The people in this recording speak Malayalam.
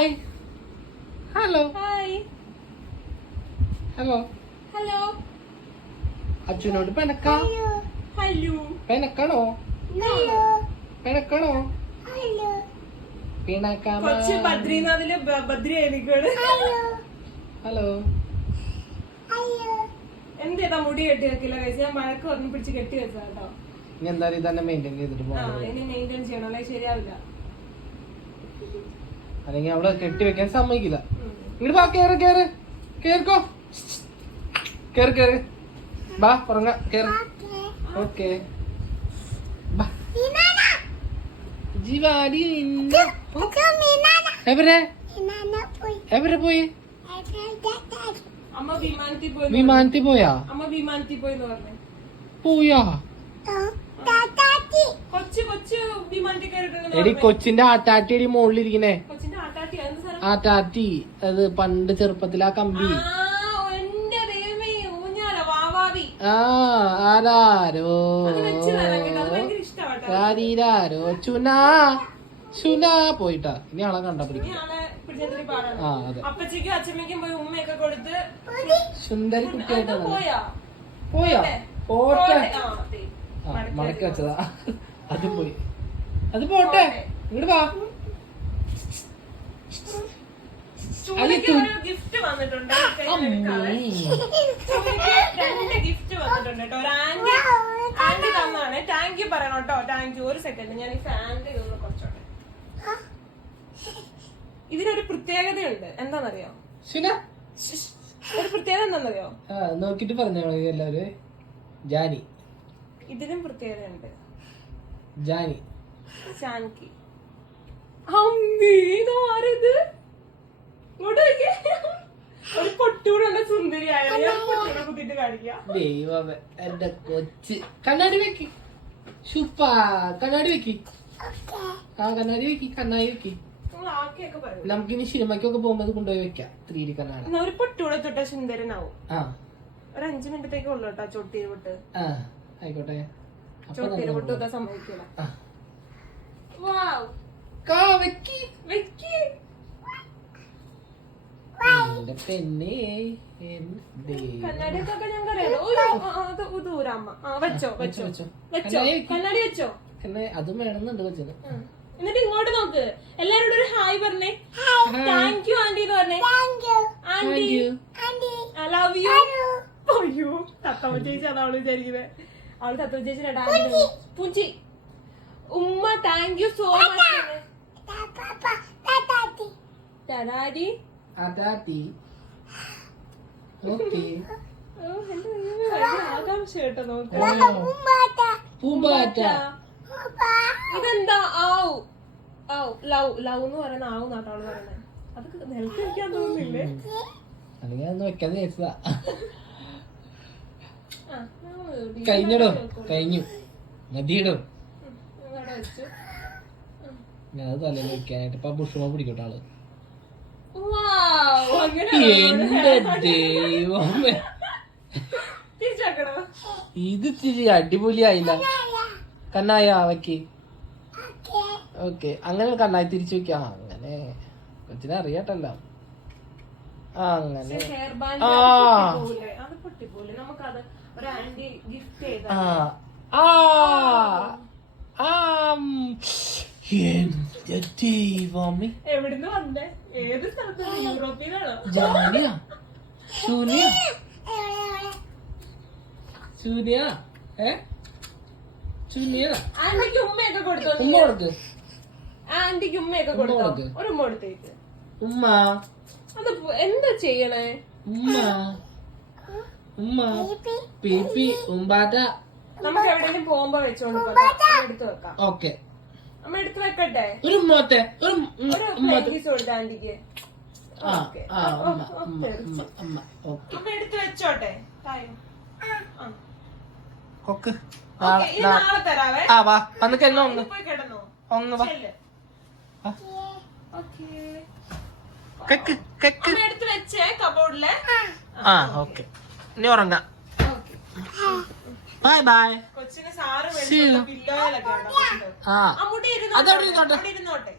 Hi. Hello. Hi. Hello. Hello. അച്ഛനോട് പെനക്കാ. ഹലോ. പെനക്കണോ? പെനക്കണോ? കൊച്ചു ബദ്രീനാഥിലെ ബദ്രിയായിരിക്കും. ഹലോ. എന്തേതാ മുടി കെട്ടി വെക്കില്ല കഴിച്ച് ഞാൻ വഴക്ക് പറഞ്ഞ് പിടിച്ച് കെട്ടി വെച്ചാ കേട്ടോ. ഇനി എന്തായാലും ഇതന്നെ മെയിൻറ്റെയിൻ ചെയ്തിട്ട് പോകണം. ഇനി മെയിൻറ്റെയിൻ ചെയ്യണം, അല്ലെങ്കിൽ ശരിയാവില്ല. അല്ലെങ്കിൽ അവിടെ കെട്ടി വെക്കാൻ സമ്മതിക്കില്ല. ഇങ്ങോട്ട് വാ, കേറ് കേറ് കേറിക്കോ. കേറ് കേറ് ബാ ഉറങ്ങ കേറ്. ഓക്കെ ജീവാടി എവരെ എവരെ പോയി? അമ്മ വിമാനത്തിൽ പോയി. വിമാനത്തിൽ പോയാ? അമ്മ വിമാനത്തിൽ പോയിന്ന് പറഞ്ഞു. പോയാ? കൊച്ചു കൊച്ചു വിമാനത്തിൽ കയറിട്ടുണ്ട്. എടി കൊച്ചിന്റെ ആട്ടാട്ടി എടി മുകളിലിരിക്കണേ. കൊച്ചിന്റെ ആട്ടാട്ടി ആട്ടാട്ടി അത് പണ്ട് ചെറുപ്പത്തിൽ ആ കമ്പി. ആരാരോ ആരീരാരോ ചുനാ ചുനാ പോയിട്ടാ. ഇനി ആളെ കണ്ടാ പിടിക്കും. അപ്പച്ചയ്ക്കും അച്ഛമ്മയ്ക്കും പോയി ഉമ്മയൊക്കെ കൊടുത്ത് സുന്ദരി കുട്ടിയായിട്ട് പോയാ പോയാ പോട്ടെ. മടക്കി വെച്ചതാ. അത് പോയി. അത് പോട്ടെ. ഇങ്ങോട്ട് വാ. ഗിഫ്റ്റ് വന്നിട്ടുണ്ട്. രണ്ട് ഗിഫ്റ്റ് വന്നിട്ടുണ്ട് കേട്ടോ. ഒരു ആന്റി തന്നാണ്. താങ്ക് യു പറയണം കേട്ടോ. Thank you. ഒരു സെക്കൻഡ് ഞാൻ ഈ ഫാനിന്റെ ഇതൊന്ന് കുറച്ചോട്ടെ. ഇതിനൊരു പ്രത്യേകതയുണ്ട്. എന്താന്നറിയോ? ഒരു പ്രത്യേകത എന്താന്നറിയോ? നോക്കിട്ട് പറഞ്ഞോ എല്ലാവരും. ജാനി. ഇതിനും പ്രത്യേകതയുണ്ട്. ജാനി ജാൻകി. ആരത്? ഒരു പൊട്ടൂടുള്ള സുന്ദരിയായ കുത്തിട്ട് കാണിക്കാം. ദൈവമേ എന്റെ കൊച്ച്. കണ്ണാടി വെക്കി. സൂപ്പ കണ്ണാടി വെക്കി. ആ കണ്ണാടി വെക്കി. കണ്ണാടി വെക്കി. നമുക്കിനി സിനിമയ്ക്കൊക്കെ പോകുമ്പോ കൊണ്ടുപോയി വെക്കാം. 3D കണ്ണാടി. ഒരു പൊട്ടൂടെ തൊട്ട സുന്ദരനാവും. ഒരു 5 മിനിറ്റത്തേക്ക് ഉള്ളു കേട്ടോ. ചൊട്ടീര് പൊട്ട്. ആയിക്കോട്ടെ. ചൊട്ടീര് പൊട്ട് സംഭവിക്കില്ല. കണ്ണാടിയൊക്കെ ഞങ്ങൾക്ക് ദൂരമ്മ. വെച്ചോ വെച്ചോ വെച്ചോ. കണ്ണാടി വെച്ചോ. അതും വേണമെന്നുണ്ട് കൊച്ചിന്. എന്നിട്ട് ഇങ്ങോട്ട് നോക്ക്. എല്ലാരോടും ഒരു ഹായ് പറഞ്ഞേ. താങ്ക് യു ആന്റി എന്ന് പറഞ്ഞേ. Anti I love you. അയ്യോ തത്തമ്മ ചേച്ചി അതാണ് വിചാരിക്കുന്നത്. അവള് തത്തമ്മ ചേച്ചി പൂച്ചി. ഉമ്മ thank you so much. Daddy ആകാംക്ഷ കേട്ടോ. നോക്ക് ഇതെന്താ? ആവു ആവു ലവ് ലവ് എന്ന് പറയുന്ന ആവു നാട്ടാള് പറയുന്നത്. അതൊക്കെ നിലത്ത് വെക്കാൻ തോന്നുന്നില്ലേ? കഴിഞ്ഞടോ കഴിഞ്ഞു മതിയിടോ. ഞാൻ തലയിൽ വെക്കാനായിട്ട് ഇപ്പൊ പുഷ്പ പിടിക്കട്ടെ ആള്. എന്റെ ദൈവമേ ഇത് ഇച്ചിരി അടിപൊളിയായില്ല. കണ്ണായ വയ്ക്ക്. ഓക്കെ അങ്ങനെ കണ്ണായി തിരിച്ചു വെക്കാം. അങ്ങനെ കൊച്ചിനെ അറിയാട്ടല്ല. അങ്ങനെ എവിടുന്ന് വന്നേ? ഏത് സ്ഥലത്ത്? യൂറോപ്പിലാണോ? ജാനിയാ സൂനിയ സൂനിയ സൂനിയ. ആന്റിക്ക് ഉമ്മയൊക്കെ കൊടുത്തോ? ഉമ്മ കൊടുക്ക്. ആന്റിക്ക് ഉമ്മയൊക്കെ കൊടുത്തോ? ഒരു ഉമ്മ കൊടുത്തേക്ക്. ഉമ്മ അത് എന്താ ചെയ്യണേ? ഉമ്മ ഉമ്മ പീപ്പി ഉമ്പാറ്റ. നമുക്ക് എവിടെയെങ്കിലും പോകുമ്പോ വെച്ചോണ്ട് എടുത്ത് വെക്കാം. ഓക്കെ അമ്മ എടുത്ത് വെക്കട്ടെ. ഒരു ഉമ്മത്തെ ഒരു കൊടുത്ത ആന്റിക്ക്. അമ്മ എടുത്ത് വെച്ചോട്ടെ. നാളെ തരാവേ. വാ വന്ന് കിടന്നോ. പോയി കിടന്നോ. ഒന്ന് വാ. എടുത്ത് വെച്ചേ കബോർഡില്. ഓക്കെ ഇനി ഉറങ്ങാം. Bye bye. കൊച്ചിന് സാറ് പില്ലോയിലൊക്കെ അതവിടെ ഇരുന്നോട്ടെ.